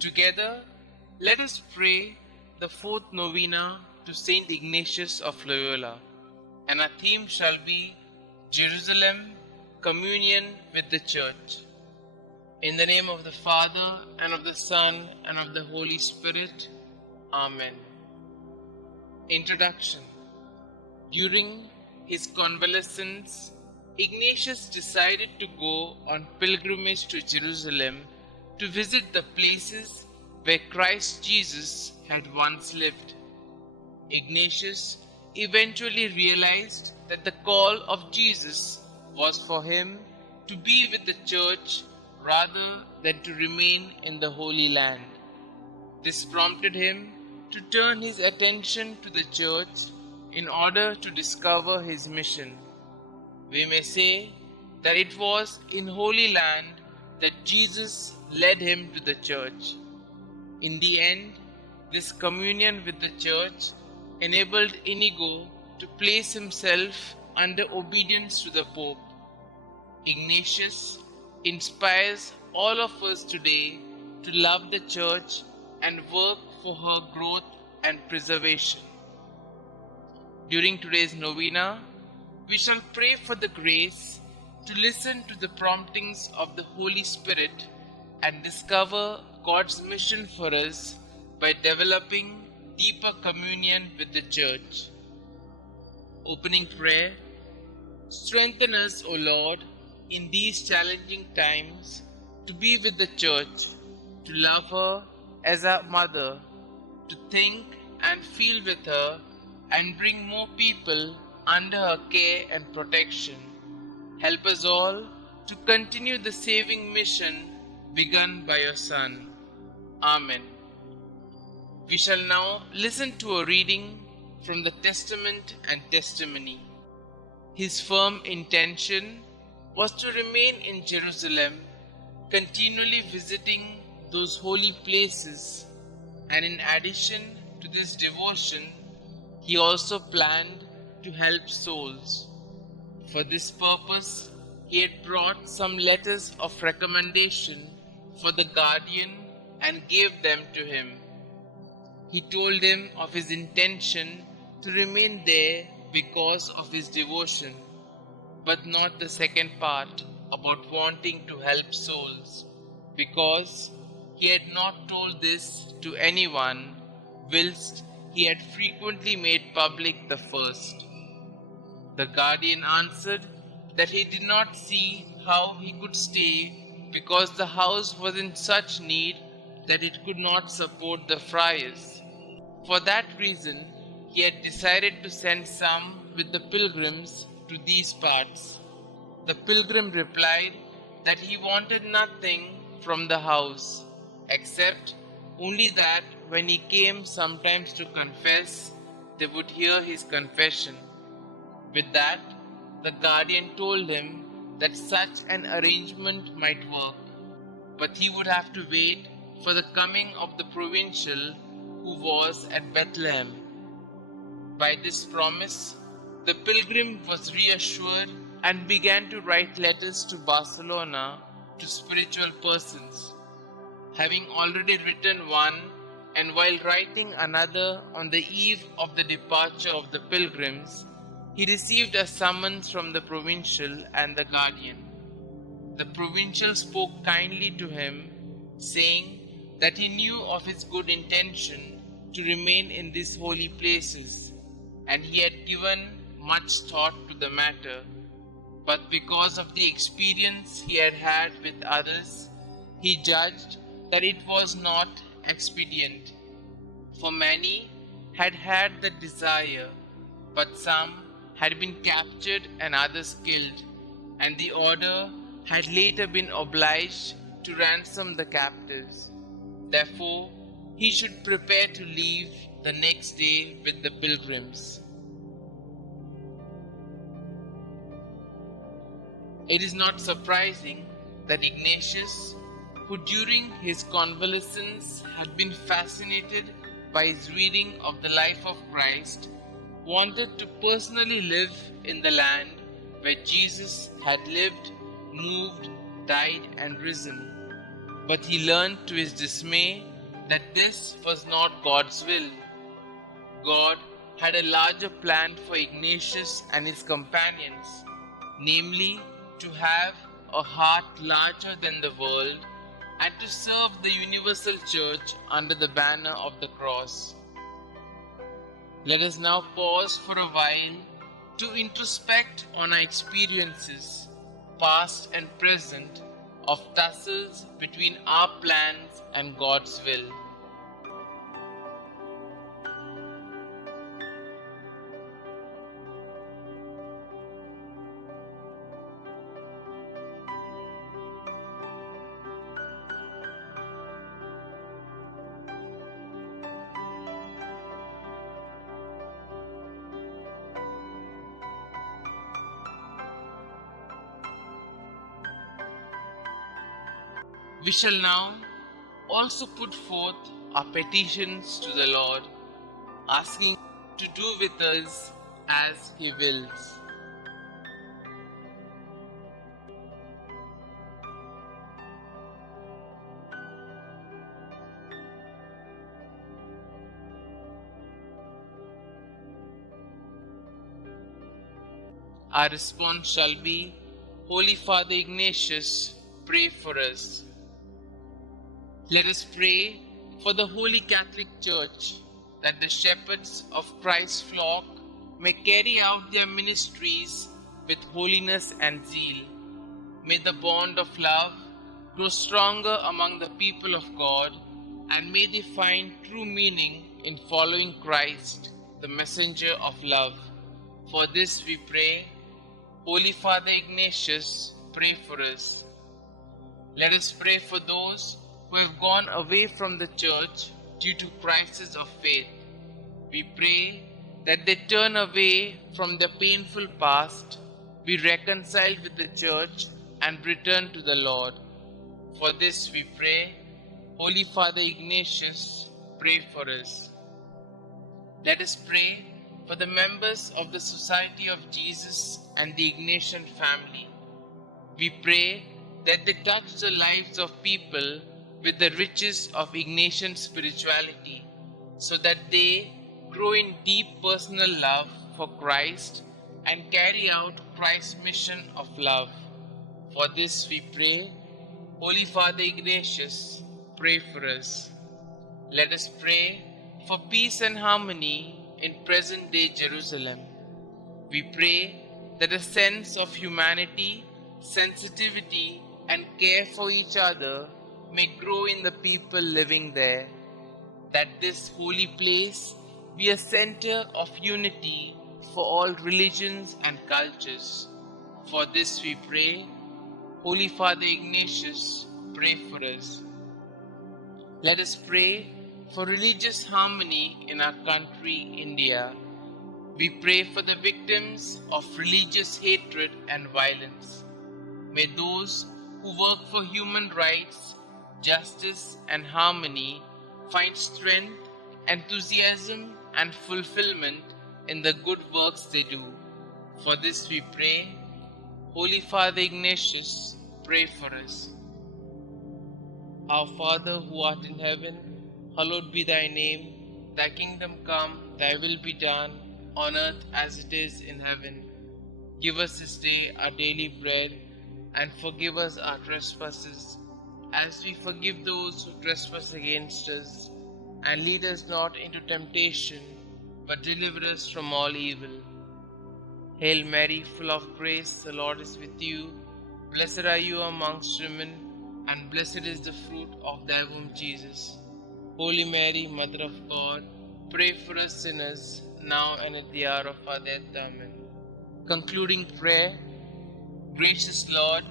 Together, let us pray the fourth novena to St Ignatius of Loyola, and our theme shall be Jerusalem, Communion with the Church. In the name of the Father, and of the Son, and of the Holy Spirit. Amen. Introduction. During his convalescence, Ignatius decided to go on pilgrimage to Jerusalem to visit the places where Christ Jesus had once lived. Ignatius eventually realized that the call of Jesus was for him to be with the church rather than to remain in the Holy Land. This prompted him to turn his attention to the church in order to discover his mission. We may say that it was in Holy Land that Jesus led him to the church. In the end, this communion with the church enabled Inigo to place himself under obedience to the Pope. Ignatius inspires all of us today to love the church and work for her growth and preservation. During today's novena, we shall pray for the grace to listen to the promptings of the Holy Spirit and discover God's mission for us by developing deeper communion with the Church. Opening prayer. Strengthen us, O Lord, in these challenging times to be with the Church, to love her as our mother, to think and feel with her, and bring more people under her care and protection. Help us all to continue the saving mission begun by your Son. Amen. We shall now listen to a reading from the Testament and Testimony. His firm intention was to remain in Jerusalem, continually visiting those holy places, and in addition to this devotion, he also planned to help souls. For this purpose, he had brought some letters of recommendation for the guardian and gave them to him. He told him of his intention to remain there because of his devotion, but not the second part about wanting to help souls, because he had not told this to anyone, whilst he had frequently made public the first. The guardian answered that he did not see how he could stay, because the house was in such need that it could not support the friars. For that reason, he had decided to send some with the pilgrims to these parts. The pilgrim replied that he wanted nothing from the house, except only that when he came sometimes to confess, they would hear his confession. With that, the guardian told him that such an arrangement might work, but he would have to wait for the coming of the provincial who was at Bethlehem. By this promise, the pilgrim was reassured and began to write letters to Barcelona to spiritual persons. Having already written one, and while writing another on the eve of the departure of the pilgrims, he received a summons from the provincial and the guardian. The provincial spoke kindly to him, saying that he knew of his good intention to remain in these holy places, and he had given much thought to the matter. But because of the experience he had had with others, he judged that it was not expedient. For many had had the desire, but some had been captured and others killed, and the order had later been obliged to ransom the captives. Therefore, he should prepare to leave the next day with the pilgrims. It is not surprising that Ignatius, who during his convalescence had been fascinated by his reading of the life of Christ, wanted to personally live in the land where Jesus had lived, moved, died, and risen. But he learned to his dismay that this was not God's will. God had a larger plan for Ignatius and his companions, namely to have a heart larger than the world and to serve the universal church under the banner of the cross. Let us now pause for a while to introspect on our experiences, past and present, of tussles between our plans and God's will. We shall now also put forth our petitions to the Lord, asking to do with us as He wills. Our response shall be, Holy Father Ignatius, pray for us. Let us pray for the Holy Catholic Church, that the shepherds of Christ's flock may carry out their ministries with holiness and zeal. May the bond of love grow stronger among the people of God, and may they find true meaning in following Christ, the messenger of love. For this we pray. Holy Father Ignatius, pray for us. Let us pray for those who have gone away from the church due to crisis of faith. We pray that they turn away from their painful past, be reconciled with the church, and return to the Lord. For this we pray. Holy Father Ignatius, pray for us. Let us pray for the members of the Society of Jesus and the Ignatian family. We pray that they touch the lives of people with the riches of Ignatian spirituality, so that they grow in deep personal love for Christ and carry out Christ's mission of love. For this we pray. Holy Father Ignatius, pray for us. Let us pray for peace and harmony in present-day Jerusalem. We pray that a sense of humanity, sensitivity, and care for each other may grow in the people living there, that this holy place be a center of unity for all religions and cultures. For this we pray. Holy Father Ignatius, pray for us. Let us pray for religious harmony in our country, India. We pray for the victims of religious hatred and violence. May those who work for human rights, justice, and harmony find strength, enthusiasm, and fulfillment in the good works they do. For this we pray. Holy Father Ignatius, pray for us. Our Father who art in heaven, hallowed be thy name. Thy kingdom come, thy will be done, on earth as it is in heaven. Give us this day our daily bread, and forgive us our trespasses, as we forgive those who trespass against us. And lead us not into temptation, but deliver us from all evil. Hail Mary, full of grace, the Lord is with you. Blessed are you amongst women, and blessed is the fruit of thy womb, Jesus. Holy Mary, Mother of God, pray for us sinners, now and at the hour of our death. Amen. Concluding prayer. Gracious Lord,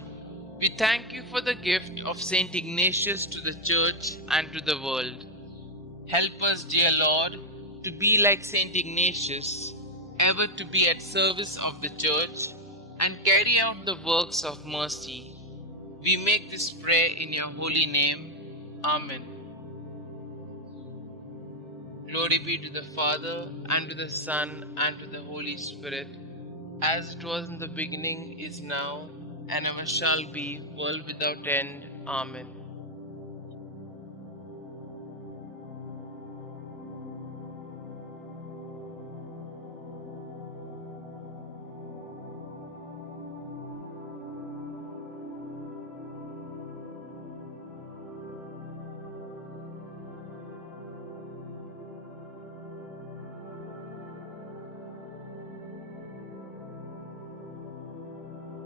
we thank you for the gift of St Ignatius to the Church and to the world. Help us, dear Lord, to be like St Ignatius, ever to be at service of the Church and carry out the works of mercy. We make this prayer in your holy name. Amen. Glory be to the Father, and to the Son, and to the Holy Spirit, as it was in the beginning, is now, and ever shall be, world without end. Amen.